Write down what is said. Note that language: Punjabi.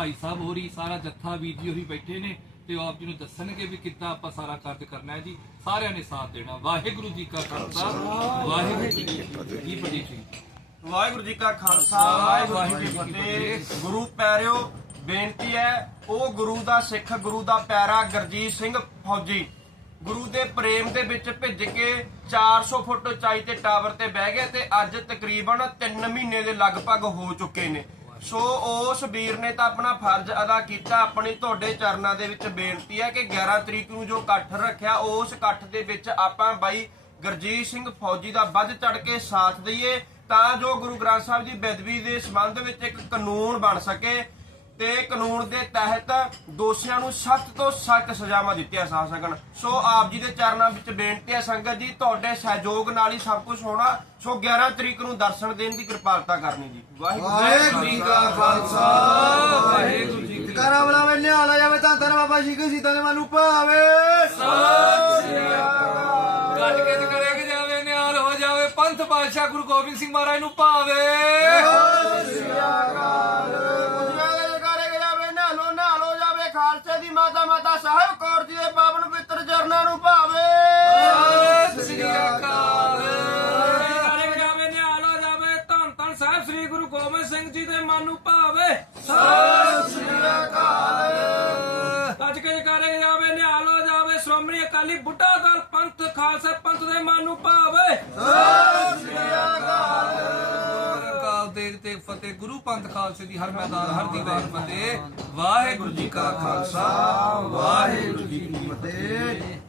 ਭਾਈ ਸਾਹਿਬ ਹੋਰੀ ਸਾਰਾ ਜੱਥਾ ਵੀਰ ਜੀ ਹੋਰੀ ਬੈਠੇ ਨੇ ਤੇ ਆਪ ਜੀ ਨੂੰ ਦੱਸਣਗੇ ਵੀ ਕਿੱਦਾਂ ਆਪਾਂ ਸਾਰਾ ਕਾਰਜ ਕਰਨਾ ਹੈ ਜੀ। ਸਾਰਿਆਂ ਨੇ ਸਾਥ ਦੇਣਾ। ਵਾਹਿਗੁਰੂ ਜੀ ਕਾ ਖਾਲਸਾ। ਵਾਹਿਗੁਰੂ ਜੀ ਕੀ ਫਤਿਹ। ਜੀ ਵਾਹਿਗੁਰੂ ਜੀ ਕਾ ਖਾਲਸਾ ਵਾਹਿਗੁਰੂ ਜੀ ਕੀ ਫਤਿਹ। ਗੁਰੂ ਪਿਆਰਿਓ ਬੇਨਤੀ ਹੈ ਉਹ ਗੁਰੂ ਦਾ ਸਿੱਖ ਗੁਰੂ ਦਾ ਪਿਆਰਾ ਗਰਜੀਤ ਸਿੰਘ ਫੌਜੀ ਗੁਰੂ ਦੇ ਪ੍ਰੇਮ ਦੇ ਵਿੱਚ ਭਿੱਜ ਕੇ 400 ਫੁੱਟ ਉਚਾਈ ਤੇ ਟਾਵਰ ਤੇ ਬਹਿ ਗਏ ਤੇ ਅੱਜ ਤਕਰੀਬਨ 3 ਮਹੀਨੇ ਦੇ ਲਗਭਗ ਹੋ ਚੁੱਕੇ ਨੇ। ਸੋ ਉਸ ਵੀਰ ਨੇ ਤਾਂ ਆਪਣਾ ਫਰਜ਼ ਅਦਾ ਕੀਤਾ, ਆਪਣੀ ਤੁਹਾਡੇ ਚਰਨਾਂ ਦੇ ਵਿੱਚ ਬੇਨਤੀ ਹੈ ਕਿ 11 ਤਰੀਕ ਨੂੰ ਜੋ ਇਕੱਠ ਰੱਖਿਆ, ਉਸ ਇਕੱਠ ਦੇ ਵਿੱਚ ਆਪਾਂ ਬਾਈ ਗਰਜੀਤ ਸਿੰਘ ਫੌਜੀ ਦਾ ਵੱਧ ਚੜ ਕੇ ਸਾਥ ਦਈਏ ਤਾਂ ਜੋ ਗੁਰੂ ਗ੍ਰੰਥ ਸਾਹਿਬ ਦੀ ਬੇਦਬੀ ਦੇ ਸੰਬੰਧ ਵਿੱਚ ਇੱਕ ਕਾਨੂੰਨ ਬਣ ਸਕੇ। ਤੇ ਕਾਨੂੰਨ ਦੇ ਤਹਿਤ ਦੋਸ਼ੀਆਂ ਨੂੰ ਸਖਤ ਤੋਂ ਸਖਤ ਸਜ਼ਾਵਾਂ ਦਿੱਤੀਆਂ ਜਾ ਸਕਣ। ਸੋ ਆਪ ਜੀ ਦੇ ਚਰਨਾਂ ਵਿੱਚ ਬੇਨਤੀ ਹੈ ਸੰਗਤ ਜੀ ਤੁਹਾਡੇ ਸਹਿਯੋਗ ਨਾਲ ਹੀ ਸਭ ਕੁਝ ਹੋਣਾ। ਸੋ 11 ਤਰੀਕ ਨੂੰ ਦਰਸ਼ਨ ਦੇਣ ਦੀ ਕਿਰਪਾਲਤਾ ਕਰਨੀ ਜੀ। ਵਾਹਿਗੁਰੂ ਜੀ ਕਾ ਖਾਲਸਾ। ਵਾਹਿਗੁਰੂ ਜੀ ਕੀ ਕਰਾ ਬਲਾਵੇ ਨਿਹਾਲ ਆ ਜਾਵੇ ਤਾਂ ਧੰਨ ਬਾਬਾ ਜੀ ਕੀ ਸੀਤਾ ਨੇ ਮਨੂੰ ਭਾਵੇ ਗੱਜ ਕੇ ਕਰੇ ਕਿ ਜਾਵੇ ਨਿਹਾਲ ਹੋ ਜਾਵੇ ਪੰਥ ਪਾਤਸ਼ਾਹ ਗੁਰੂ ਗੋਬਿੰਦ ਸਿੰਘ ਮਹਾਰਾਜ ਨੂੰ ਭਾਵੇ। ਜਗਾਰੇ ਖਾਲਸੇ ਦੀ ਮਾਤਾ ਮਾਤਾ ਸਾਹਿਬ ਕੌਰ ਜੀ ਦੇ ਪਾਵਨ ਪਵਿੱਤਰ ਚਰਨਾਂ ਨੂੰ ਭਾਵੇ। ਸਤਿ ਸ੍ਰੀ ਅਕਾਲ। ਸਾਰੇ ਜਾਵੇ ਨਿਹਾਲ ਹੋ ਜਾਵੇ ਧੰਨ ਧੰਨ ਸਾਹਿਬ ਸ੍ਰੀ ਗੁਰੂ ਗੋਬਿੰਦ ਸਿੰਘ ਜੀ ਦੇ ਮਨ ਨੂੰ ਭਾਵੇ। ਅੱਜ ਕੇ ਜਕਾਰੇ ਜਾਵੇ ਨਿਹਾਲ ਹੋ ਜਾਵੇ ਸ਼੍ਰੋਮਣੀ ਅਕਾਲੀ ਬੁੱਢਾ ਦਲ ਪੰਥ ਖਾਲਸਾ ਤੇਗ ਤੇ ਫਤਿਹ ਗੁਰੂ ਪੰਥ ਖਾਲਸੇ ਦੀ ਹਰ ਮੈਦਾਨ, ਹਰ ਦੀਵਾਰ ਫਤਿਹ। ਵਾਹਿਗੁਰੂ ਜੀ ਕਾ ਖਾਲਸਾ, ਵਾਹਿਗੁਰੂ ਜੀ ਕੀ ਫਤਿਹ।